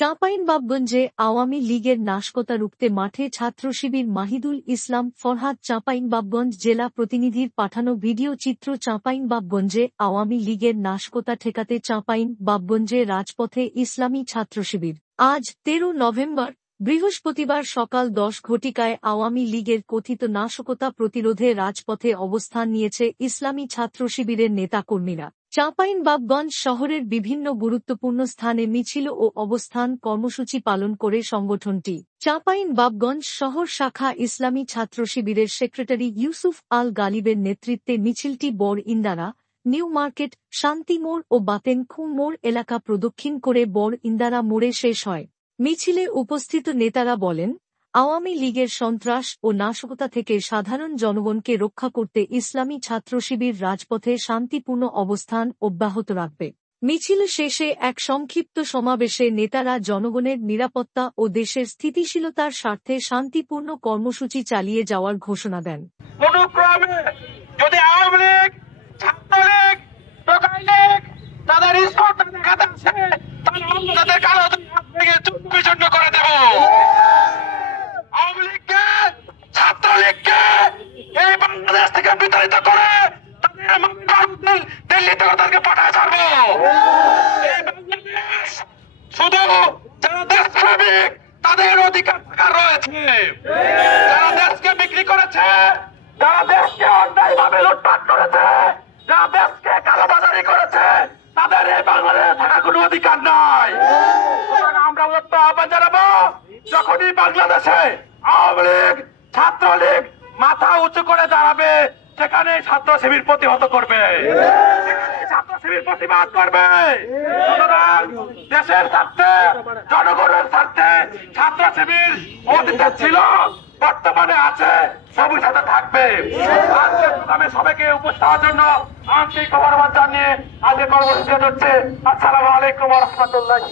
চাঁপাইনবাবগঞ্জে আওয়ামী লীগের নাশকতা রুখতে মাঠে ছাত্রশিবির মাহিদুল ইসলাম ফরহাদ চাঁপাইনবাবগঞ্জ জেলা প্রতিনিধির পাঠানো ভিডিও চিত্র চাঁপাইনবাবগঞ্জে আওয়ামী লীগের নাশকতা ঠেকাতে চাঁপাইনবাবগঞ্জে রাজপথে ইসলামী ছাত্রশিবির আজ ১৩ নভেম্বর বৃহস্পতিবার সকাল ১০ ঘটিকায় আওয়ামী লীগের কথিত নাশকতা প্রতিরোধে রাজপথে অবস্থান নিয়েছে ইসলামী ছাত্রশিবিরের নেতাকর্মীরা। চাঁপাইনবাবগঞ্জ শহরের বিভিন্ন গুরুত্বপূর্ণ স্থানে মিছিল ও অবস্থান কর্মসূচি পালন করে সংগঠনটি চাঁপাইনবাবগঞ্জ শহর শাখা ইসলামী ছাত্রশিবিরের সেক্রেটারি ইউসুফ আল গালিবের নেতৃত্বে মিছিলটি বড় ইন্দারা, নিউ মার্কেট, শান্তি মোড় ও বাতেনখু মোড় এলাকা প্রদক্ষিণ করে বড় ইন্দারা মোড়ে শেষ হয়। মিছিলে উপস্থিত নেতারা বলেন, আওয়ামী লীগের সন্ত্রাস ও নাশকতা থেকে সাধারণ জনগণকে রক্ষা করতে ইসলামী ছাত্রশিবির রাজপথে শান্তিপূর্ণ অবস্থান অব্যাহত রাখবে। মিছিল শেষে এক সংক্ষিপ্ত সমাবেশে নেতারা জনগণের নিরাপত্তা ও দেশের স্থিতিশীলতার স্বার্থে শান্তিপূর্ণ কর্মসূচি চালিয়ে যাওয়ার ঘোষণা দেন। যদি আওয়ামী লীগ, ছাত্রলীগ, লীগ তাদের স্পর্ধা দেখাতে আসে, তাহলে আমরা তাদের কালো হাত ভেঙে চূর্ণ করে দেব। আওয়ামী লীগকে, ছাত্রলীগকে এই বাংলাদেশ থেকে বিতাড়িত করে তাদের দিল্লিতে তাদেরকে পাঠায় ছাড়বো। এই বাংলাদেশ শুধু যারা দেশপ্রেমিক তাদের অধিকার থাকার রয়েছে। যারা দেশকে বিক্রি করেছে, যারা দেশকে অন্যায়ভাবে লুটপাট করেছে, যারা দেশকে কালোবাজারি করেছে, তাদের এই বাংলাদেশে থাকার কোনো অধিকার নাই। আমরা আহ্বান জানাবো, যখনই বাংলাদেশে আওয়ামী লীগ, ছাত্রলীগ মাথা উঁচু করে দাঁড়াবে, সেখানে ছাত্র শিবির প্রতিহত করবে, ছাত্র শিবির প্রতিবাদ করবে। সুতরাং দেশের স্বার্থে, জনগণের স্বার্থে ছাত্র শিবির অতীতে ছিল, বর্তমানে আছে, ভবিষ্যতে থাকবে। আজকে সবাইকে উপস্থিত হওয়ার জন্য আন্তরিক ধন্যবাদ জানিয়ে আজকে কর্মসূচি হচ্ছে। আসসালামু আলাইকুম ওয়া রাহমাতুল্লাহি।